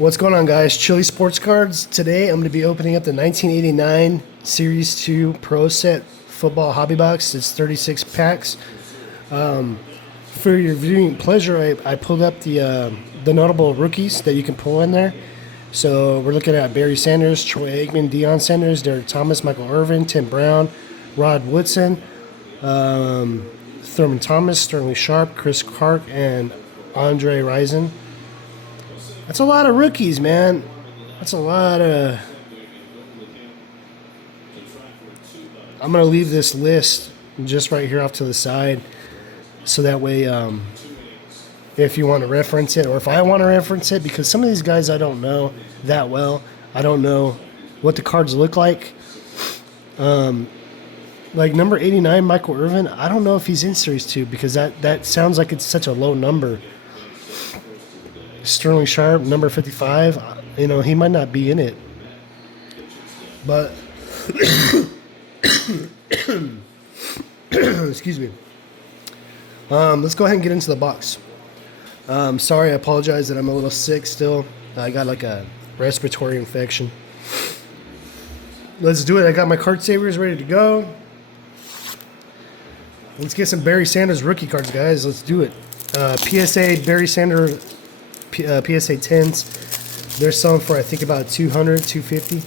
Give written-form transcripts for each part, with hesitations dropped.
What's going on, guys? Chili Sports Cards. Today I'm going to be opening up the 1989 Series 2 Pro Set Football Hobby Box. It's 36 packs. For your viewing pleasure, I pulled up the notable rookies that you can pull in there. So we're looking at Barry Sanders, Troy Aikman, Deion Sanders, Derek Thomas, Michael Irvin, Tim Brown, Rod Woodson, Thurman Thomas, Sterling Sharp, Chris Clark, and Andre Rison. That's a lot of rookies, man. That's a lot of... I'm going to leave this list just right here off to the side. So that way, if you want to reference it, or if I want to reference it, because some of these guys I don't know that well. I don't know what the cards look like. Like number 89, Michael Irvin, I don't know if he's in Series 2 because that sounds like it's such a low number. Sterling Sharp, number 55, he might not be in it. But, excuse me. Let's go ahead and get into the box. Sorry, I apologize that I'm a little sick still. I got like a respiratory infection. Let's do it. I got my card savers ready to go. Let's get some Barry Sanders rookie cards, guys. Let's do it. PSA Barry Sanders PSA 10s. They're selling for, I think, about $200, $250.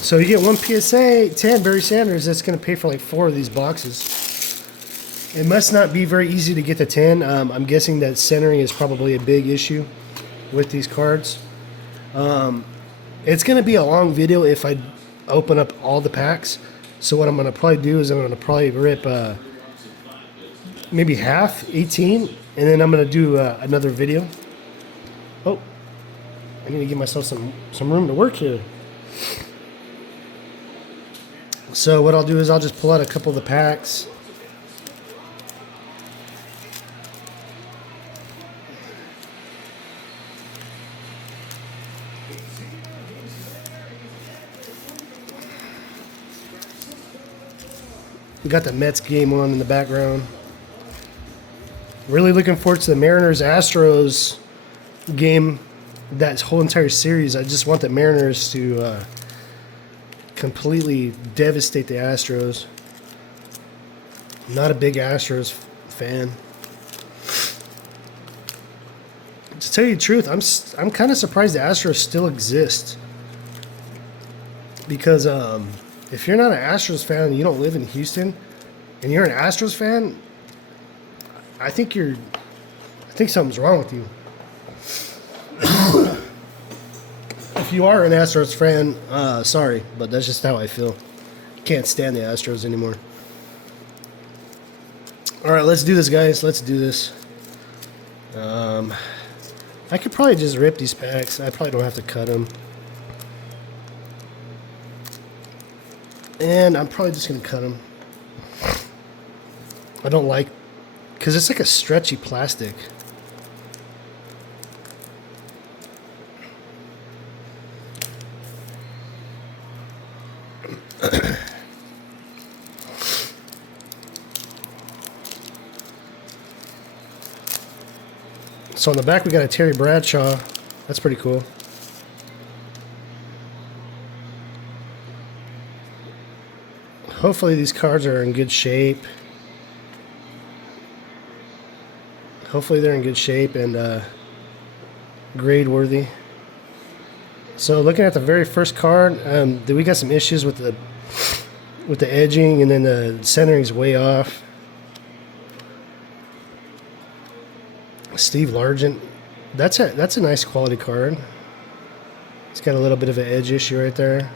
So you get one PSA 10 Barry Sanders, that's going to pay for like 4 of these boxes. It must not be very easy to get the 10. I'm guessing that centering is probably a big issue with these cards. It's going to be a long video if I open up all the packs. So what I'm going to probably do is I'm going to probably rip maybe half, 18, and then I'm going to do another video. Oh, I need to give myself some room to work here. So what I'll do is I'll just pull out a couple of the packs. We got the Mets game on in the background. Really looking forward to the Mariners-Astros game, that whole entire series. I just want the Mariners to completely devastate the Astros. I'm not a big Astros fan. To tell you the truth, I'm kind of surprised the Astros still exist. Because if you're not an Astros fan and you don't live in Houston, and you're an Astros fan, I think something's wrong with you. If you are an Astros fan, sorry, but that's just how I feel. Can't stand the Astros anymore. All right, let's do this, guys. Let's do this. I could probably just rip these packs. I probably don't have to cut them. And I'm probably just going to cut them. I don't like... because it's like a stretchy plastic. So on the back we got a Terry Bradshaw. That's pretty cool. Hopefully these cards are in good shape. Hopefully they're in good shape and grade worthy. So looking at the very first card, we got some issues with the edging, and then the centering is way off. Steve Largent, that's a nice quality card. It's got a little bit of an edge issue right there.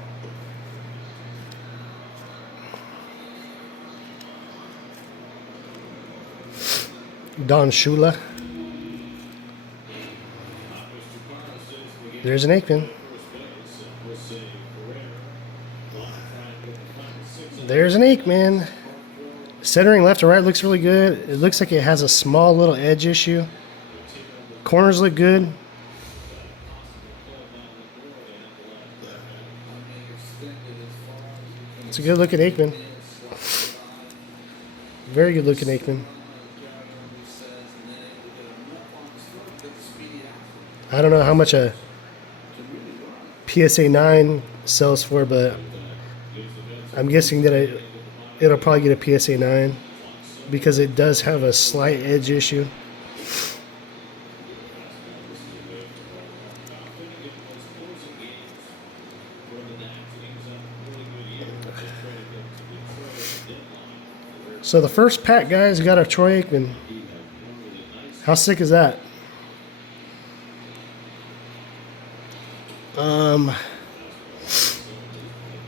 Don Shula. There's an Aikman. There's an Aikman. Centering left to right looks really good. It looks like it has a small little edge issue. Corners look good. It's a good looking Aikman. Very good looking Aikman. I don't know how much a PSA 9 sells for, but I'm guessing that it'll probably get a PSA 9 because it does have a slight edge issue. So the first pack, guys, got a Troy Aikman. How sick is that?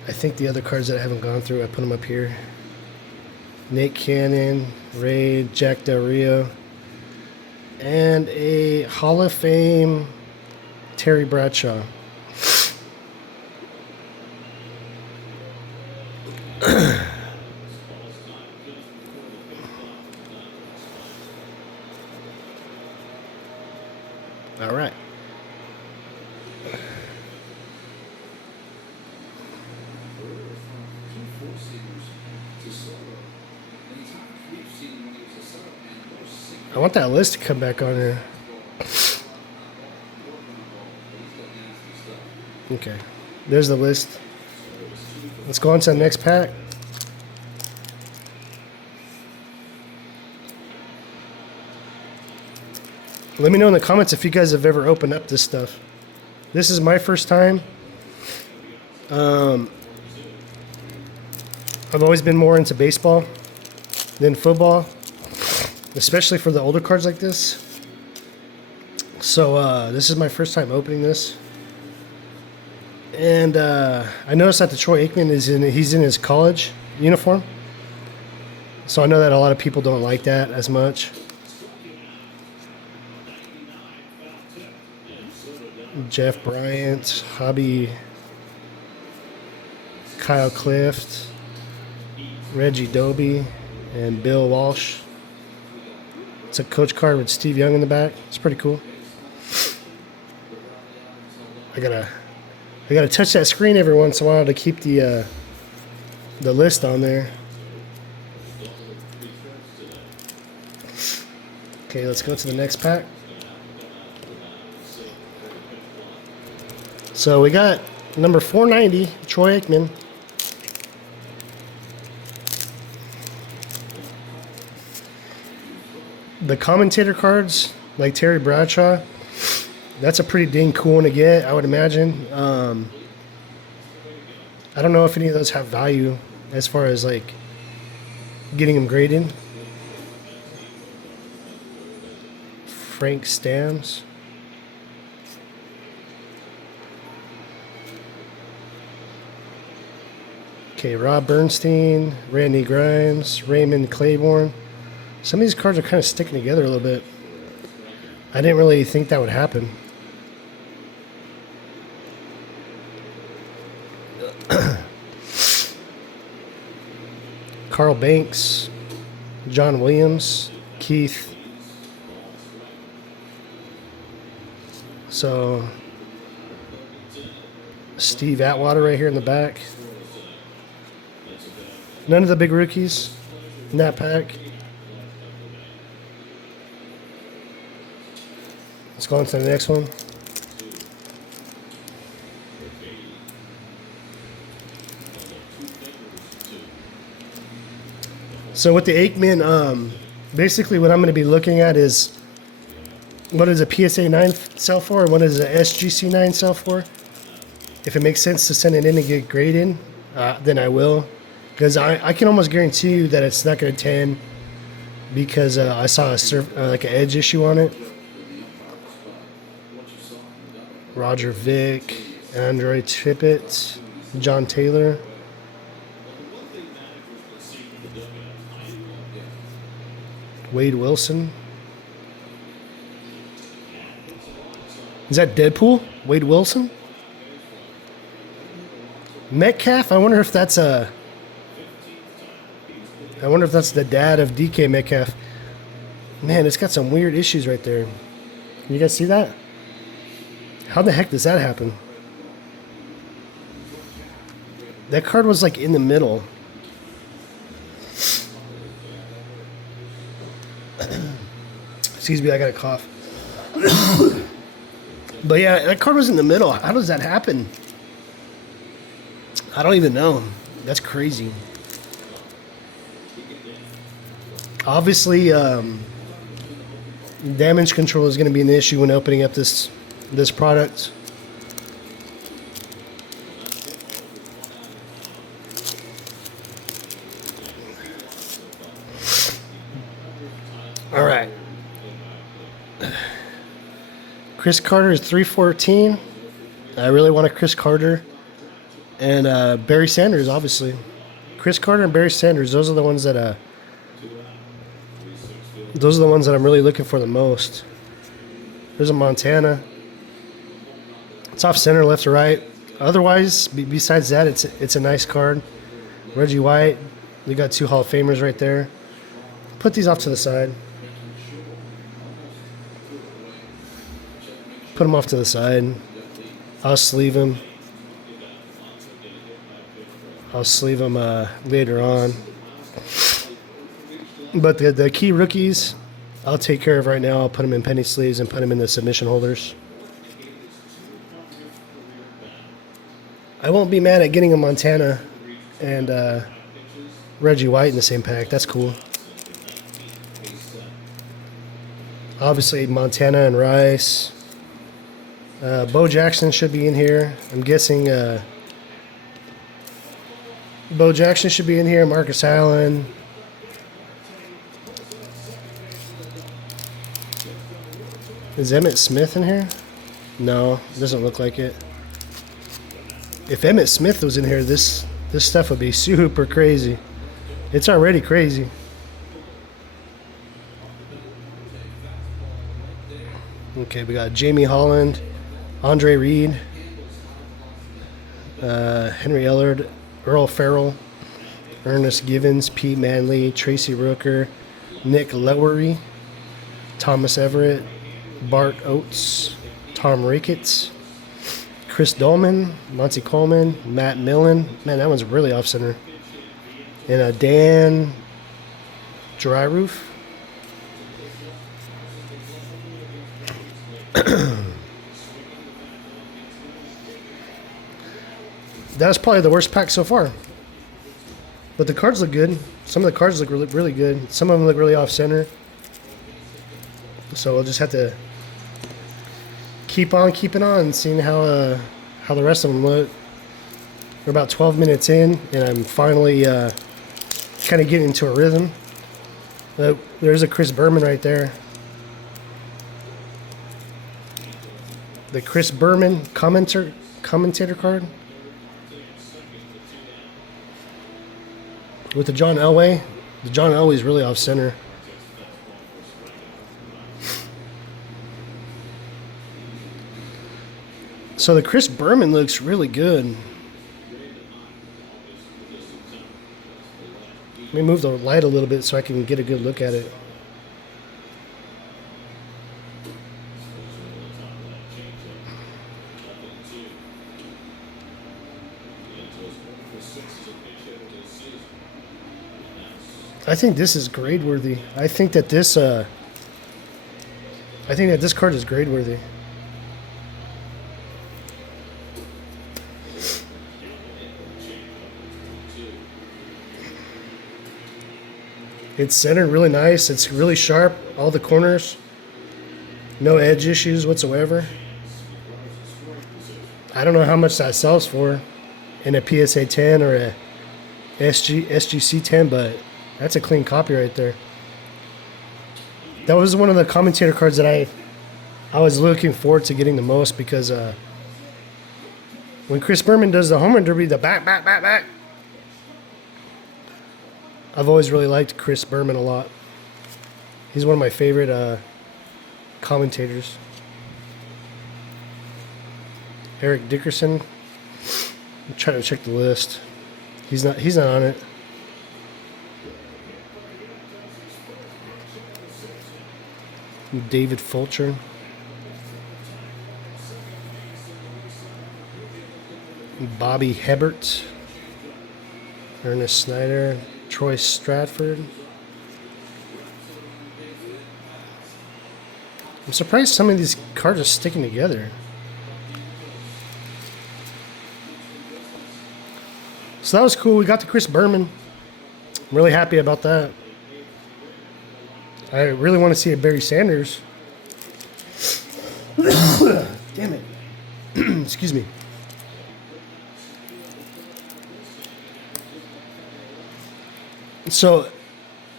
I think the other cards that I haven't gone through, I put them up here. Nate Cannon, Ray, Jack Del Rio, and a Hall of Fame Terry Bradshaw. All right. I want that list to come back on here. Okay. There's the list. Let's go on to the next pack. Let me know in the comments if you guys have ever opened up this stuff. This is my first time. I've always been more into baseball than football, especially for the older cards like this. So this is my first time opening this. And I noticed that the Troy Aikman he's in his college uniform. So I know that a lot of people don't like that as much. Jeff Bryant, Hobby, Kyle Clift, Reggie Doby, and Bill Walsh. It's a coach card with Steve Young in the back. It's pretty cool. I gotta touch that screen every once in a while to keep the list on there. Okay, let's go to the next pack. So we got number 490, Troy Aikman. The commentator cards, like Terry Bradshaw, that's a pretty dang cool one to get, I would imagine. I don't know if any of those have value as far as like getting them graded. Frank Stams. Okay, Rob Bernstein, Randy Grimes, Raymond Claiborne. Some of these cards are kind of sticking together a little bit. I didn't really think that would happen. Carl Banks, John Williams, Keith. So, Steve Atwater right here in the back. None of the big rookies in that pack. Let's go on to the next one. So with the Aikman, basically what I'm going to be looking at is what does a PSA 9 sell for and what does a SGC 9 sell for. If it makes sense to send it in and get graded, then I will. Because I can almost guarantee you that it's not going to 10 because I saw like an edge issue on it. Roger Vick, Andre Tippett, John Taylor. Wade Wilson. Is that Deadpool? Wade Wilson? Metcalf? I wonder if that's the dad of DK Metcalf. Man, it's got some weird issues right there. Can you guys see that? How the heck does that happen? That card was like in the middle. Excuse me, I got a cough. But yeah, that card was in the middle. How does that happen? I don't even know. That's crazy. Obviously, damage control is going to be an issue when opening up this product. All right. Chris Carter is 314. I really want a Chris Carter. And Barry Sanders, obviously. Chris Carter and Barry Sanders, those are the ones that I'm really looking for the most. There's a Montana. It's off center, left to right. Otherwise, besides that, it's a nice card. Reggie White. We got 2 Hall of Famers right there. Put these off to the side. Put them off to the side. I'll sleeve them. Later on. But the key rookies, I'll take care of right now. I'll put them in penny sleeves and put them in the submission holders. I won't be mad at getting a Montana and Reggie White in the same pack. That's cool. Obviously, Montana and Rice. Bo Jackson should be in here. I'm guessing Bo Jackson should be in here. Marcus Allen. Is Emmitt Smith in here? No, doesn't look like it. If Emmitt Smith was in here, this stuff would be super crazy. It's already crazy. Okay, we got Jamie Holland, Andre Reed, Henry Ellard, Earl Farrell, Ernest Givens, Pete Manley, Tracy Rooker, Nick Lowery, Thomas Everett, Bart Oates, Tom Ricketts, Chris Dolman, Monty Coleman, Matt Millen. Man, that one's really off center. And Dan Dryroof. That's probably the worst pack so far. But the cards look good. Some of the cards look really good. Some of them look really off center. So we'll just have to keep on keeping on, seeing how the rest of them look. We're about 12 minutes in, and I'm finally kind of getting into a rhythm. There's a Chris Berman right there. The Chris Berman commentator card. With the John Elway. The John Elway's really off center. So the Chris Berman looks really good. Let me move the light a little bit so I can get a good look at it. I think this is grade worthy. I think that this card is grade worthy. It's centered really nice. It's really sharp. All the corners. No edge issues whatsoever. I don't know how much that sells for in a PSA 10 or a SGC 10, but that's a clean copy right there. That was one of the commentator cards that I was looking forward to getting the most because when Chris Berman does the home run derby, the back. I've always really liked Chris Berman a lot. He's one of my favorite commentators. Eric Dickerson. I'm trying to check the list. He's not on it. David Fulcher. Bobby Hebert. Ernest Snyder. Troy Stratford. I'm surprised some of these cards are sticking together. So that was cool. We got the Chris Berman. I'm really happy about that. I really want to see a Barry Sanders. Damn it. Excuse me. So,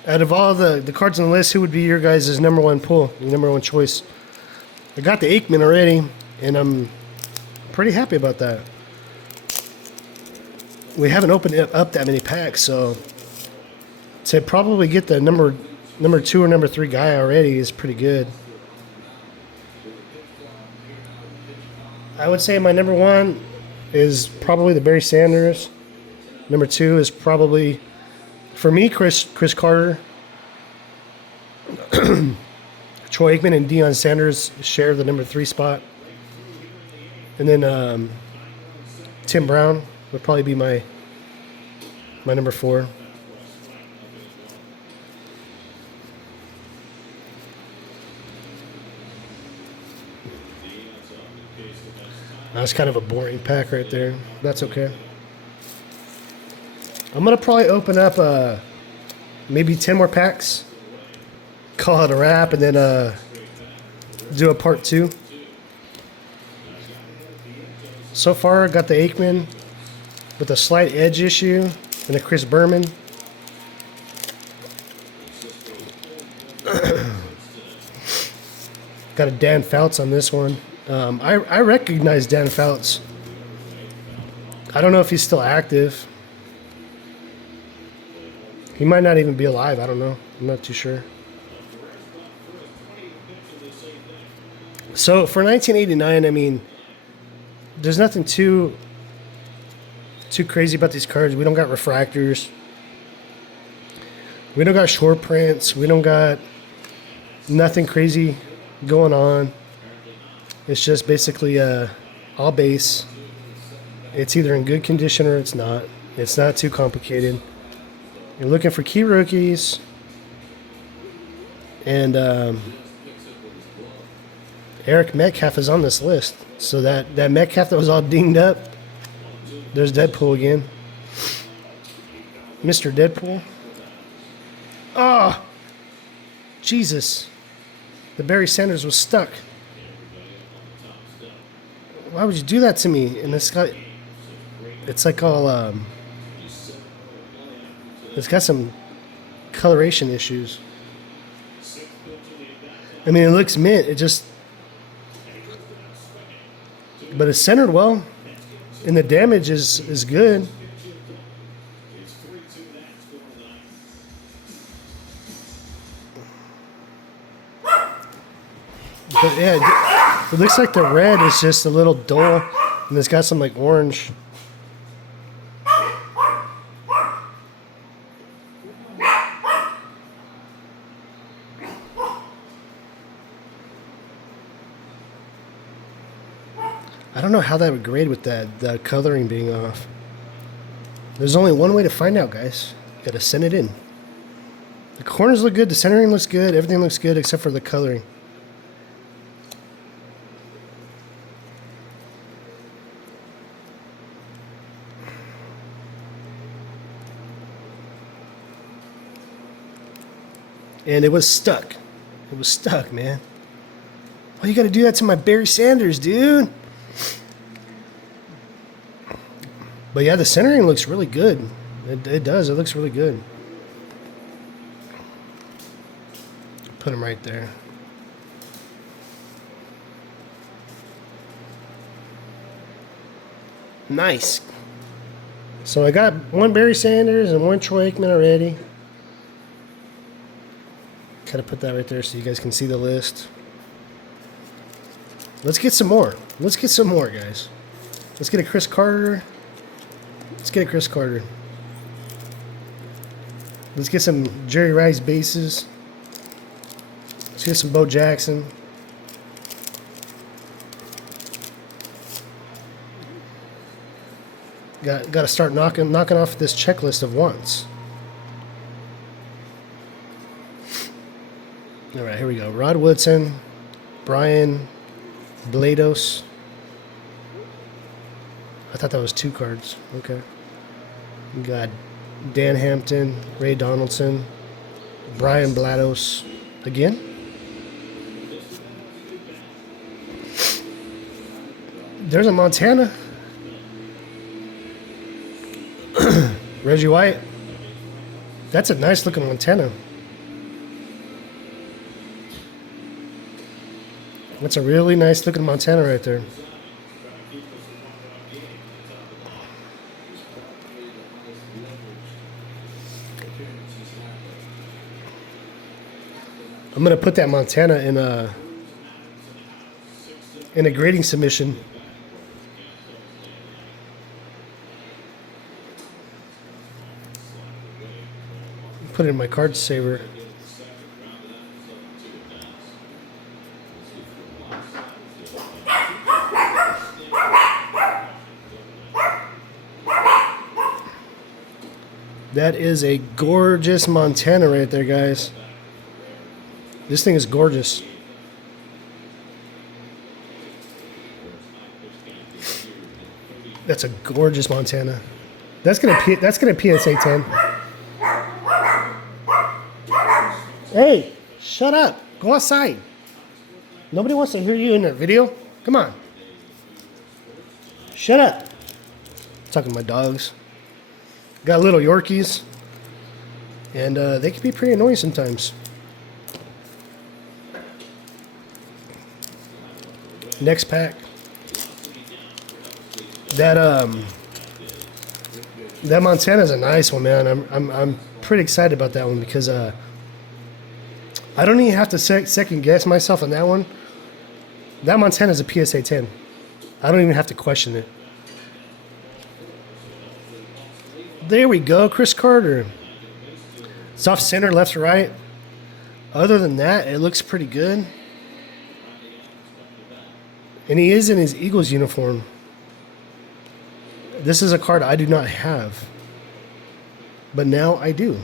out of all the cards on the list, who would be your guys' number one pull, your number one choice? I got the Aikman already, and I'm pretty happy about that. We haven't opened up that many packs, so to probably get the number 2 or number 3 guy already is pretty good. I would say my number 1 is probably the Barry Sanders. Number 2 is probably, for me, Chris Carter. Troy Aikman and Deion Sanders share the number 3 spot. And then Tim Brown would probably be my number 4. That's kind of a boring pack right there. That's okay. I'm going to probably open up maybe 10 more packs, call it a wrap, and then do a part 2. So far, I got the Aikman with a slight edge issue and a Chris Berman. Got a Dan Fouts on this one. I recognize Dan Fouts. I don't know if he's still active. He might not even be alive. I don't know. I'm not too sure. So for 1989, I mean, there's nothing too crazy about these cards. We don't got refractors. We don't got short prints. We don't got nothing crazy going on. It's just basically all base. It's either in good condition or it's not. It's not too complicated. You're looking for key rookies. And Eric Metcalf is on this list. So that Metcalf that was all dinged up, there's Deadpool again. Mr. Deadpool. Oh, Jesus. The Barry Sanders was stuck. Why would you do that to me? And this guy, it's like all, it's got some coloration issues. I mean, it looks mint. It just, but it's centered well, and the damage is good. But yeah, it looks like the red is just a little dull, and it's got some like orange. I don't know how that would grade with the coloring being off. There's only one way to find out, guys. You gotta send it in. The corners look good, the centering looks good, everything looks good except for the coloring. And it was stuck. It was stuck, man. Why you gotta do that to my Barry Sanders, dude? But yeah, the centering looks really good. It does. It looks really good. Put him right there. Nice. So I got one Barry Sanders and one Troy Aikman already. Kind of put that right there so you guys can see the list. Let's get some more. Let's get some more, guys. Let's get a Chris Carter. Let's get a Chris Carter. Let's get some Jerry Rice bases. Let's get some Bo Jackson. Got to start knocking off this checklist of wants. All right, here we go. Rod Woodson, Brian Blados. I thought that was 2 cards. Okay. We got Dan Hampton, Ray Donaldson, Brian Blados again. There's a Montana. Reggie White. That's a nice looking Montana. That's a really nice looking Montana right there. I'm gonna put that Montana in a grading submission. Put it in my card saver. That is a gorgeous Montana right there, guys. This thing is gorgeous. That's a gorgeous Montana. That's gonna PSA 10. Hey, shut up. Go outside. Nobody wants to hear you in that video. Come on. Shut up. I'm talking to my dogs. Got little Yorkies. And they can be pretty annoying sometimes. Next pack. That Montana is a nice one, man. I'm pretty excited about that one because I don't even have to second guess myself on that one. That Montana is a PSA 10. I don't even have to question it. There we go, Chris Carter. Soft center, left to right. Other than that, it looks pretty good. And he is in his Eagles uniform. This is a card I do not have. But now I do.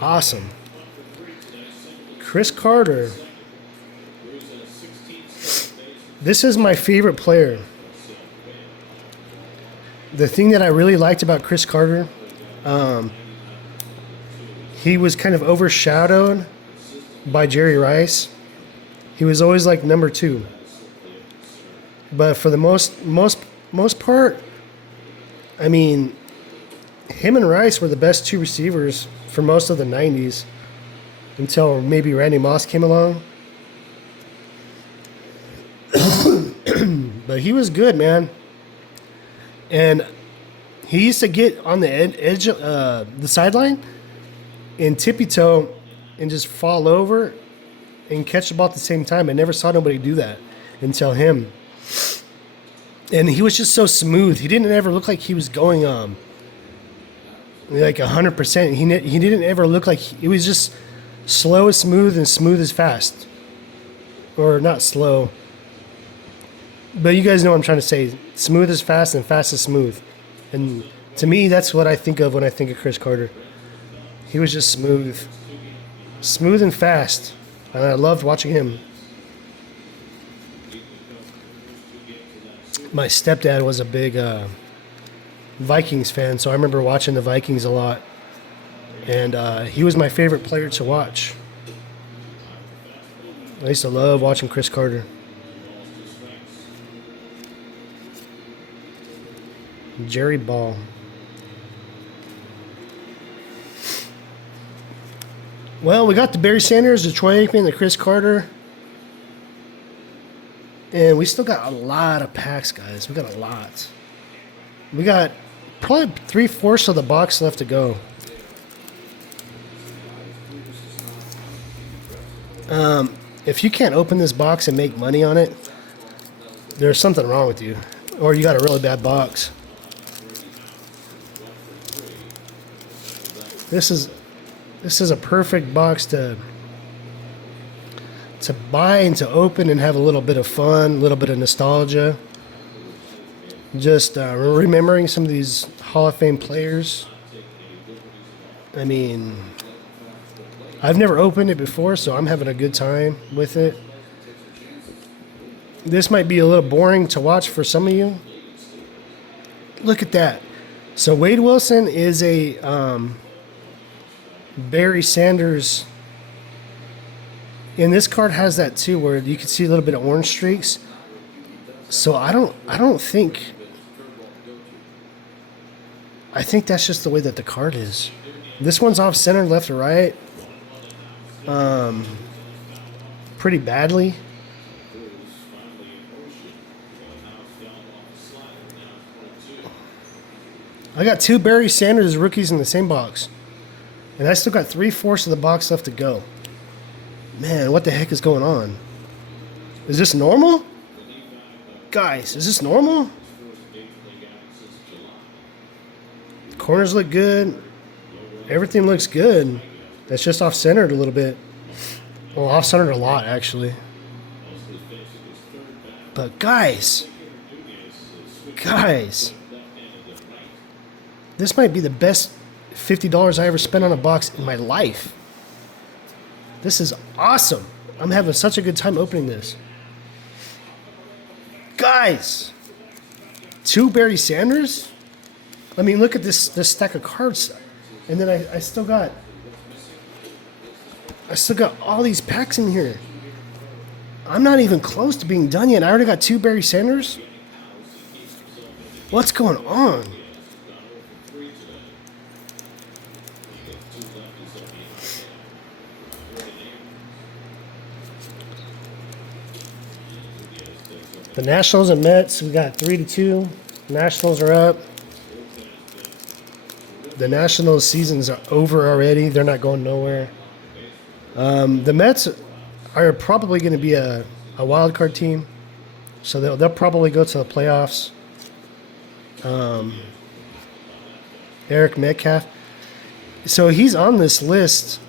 Awesome. Chris Carter. This is my favorite player. The thing that I really liked about Chris Carter, he was kind of overshadowed by Jerry Rice. He was always like number 2. But for the most part, I mean, him and Rice were the best 2 receivers for most of the 90s until maybe Randy Moss came along. But he was good, man. And he used to get on the edge, the sideline and tippy toe and just fall over and catch the ball at the same time. I never saw nobody do that until him. And he was just so smooth. He didn't ever look like he was going like 100%. He didn't ever look like he was just slow as smooth and smooth as fast. Or not slow. But you guys know what I'm trying to say. Smooth as fast and fast as smooth. And to me, that's what I think of when I think of Chris Carter. He was just smooth. Smooth and fast. And I loved watching him. My stepdad was a big Vikings fan, so I remember watching the Vikings a lot. And he was my favorite player to watch. I used to love watching Chris Carter. Jerry Ball. Well, we got the Barry Sanders, the Troy Aikman, the Chris Carter. And we still got a lot of packs, guys. We got a lot. We got probably 3/4 of the box left to go. If you can't open this box and make money on it, there's something wrong with you. Or you got a really bad box. This is a perfect box to buy and to open and have a little bit of fun, a little bit of nostalgia. Just remembering some of these Hall of Fame players. I mean, I've never opened it before, so I'm having a good time with it. This might be a little boring to watch for some of you. Look at that. So Wade Wilson is a Barry Sanders. And this card has that too, where you can see a little bit of orange streaks. So I don't think. I think that's just the way that the card is. This one's off center, left or right. Pretty badly. I got 2 Barry Sanders rookies in the same box. And I still got 3/4 of the box left to go. Man, what the heck is going on? Is this normal? Guys, is this normal? Corners look good. Everything looks good. That's just off-centered a little bit. Well, off-centered a lot, actually. But guys, this might be the best $50 I ever spent on a box in my life. This is awesome. I'm having such a good time opening this. Guys, 2 Barry Sanders? I mean, look at this stack of cards. And then I still got all these packs in here. I'm not even close to being done yet. I already got 2 Barry Sanders. What's going on? The Nationals and Mets, we got 3-2. Nationals are up. The Nationals seasons are over already. They're not going nowhere. The Mets are probably going to be a wild card team, so they'll probably go to the playoffs. Eric Metcalf. So he's on this list.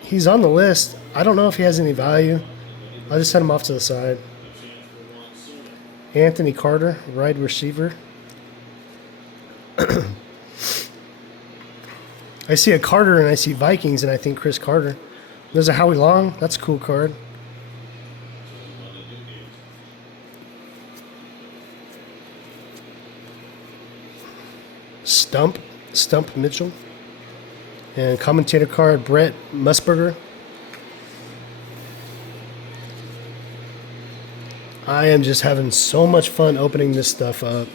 He's on the list. I don't know if he has any value. I'll just set him off to the side. Anthony Carter, wide receiver. I see a Carter and I see Vikings and I think Chris Carter. There's a Howie Long. That's a cool card. Stump Mitchell. And commentator card, Brett Musburger. I am just having so much fun opening this stuff up.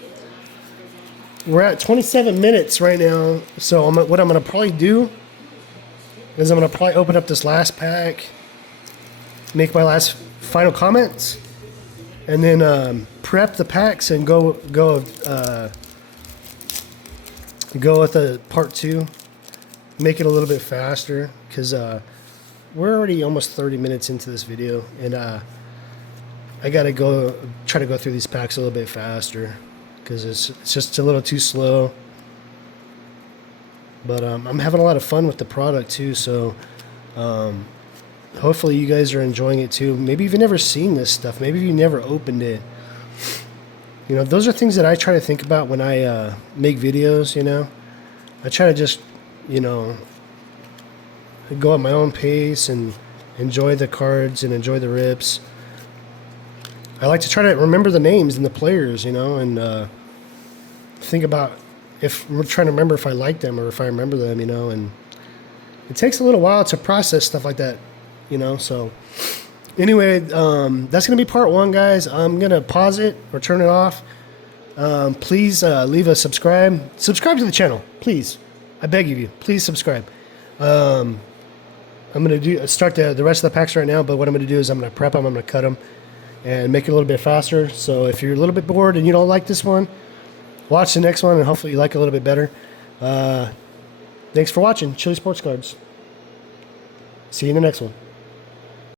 We're at 27 minutes right now, so what I'm going to probably do is I'm going to probably open up this last pack, make my last final comments, and then prep the packs and go with the part 2. Make it a little bit faster because we're already almost 30 minutes into this video, and I gotta try to go through these packs a little bit faster because it's just a little too slow. But I'm having a lot of fun with the product too, so hopefully you guys are enjoying it too. Maybe you've never seen this stuff. Maybe you never opened it. You know, those are things that I try to think about when I make videos, you know. I try to just, you know, go at my own pace and enjoy the cards and enjoy the rips. I like to try to remember the names and the players, you know, and think about if we're trying to remember if I like them or if I remember them, you know, and it takes a little while to process stuff like that, you know. So anyway, that's going to be part 1, guys. I'm going to pause it or turn it off. Please leave a subscribe. Subscribe to the channel, please. I beg of you, please subscribe. I'm going to start the rest of the packs right now, but what I'm going to do is I'm going to prep them, I'm going to cut them, and make it a little bit faster. So if you're a little bit bored and you don't like this one, watch the next one and hopefully you like it a little bit better. Thanks for watching Chili Sports Cards. See you in the next one.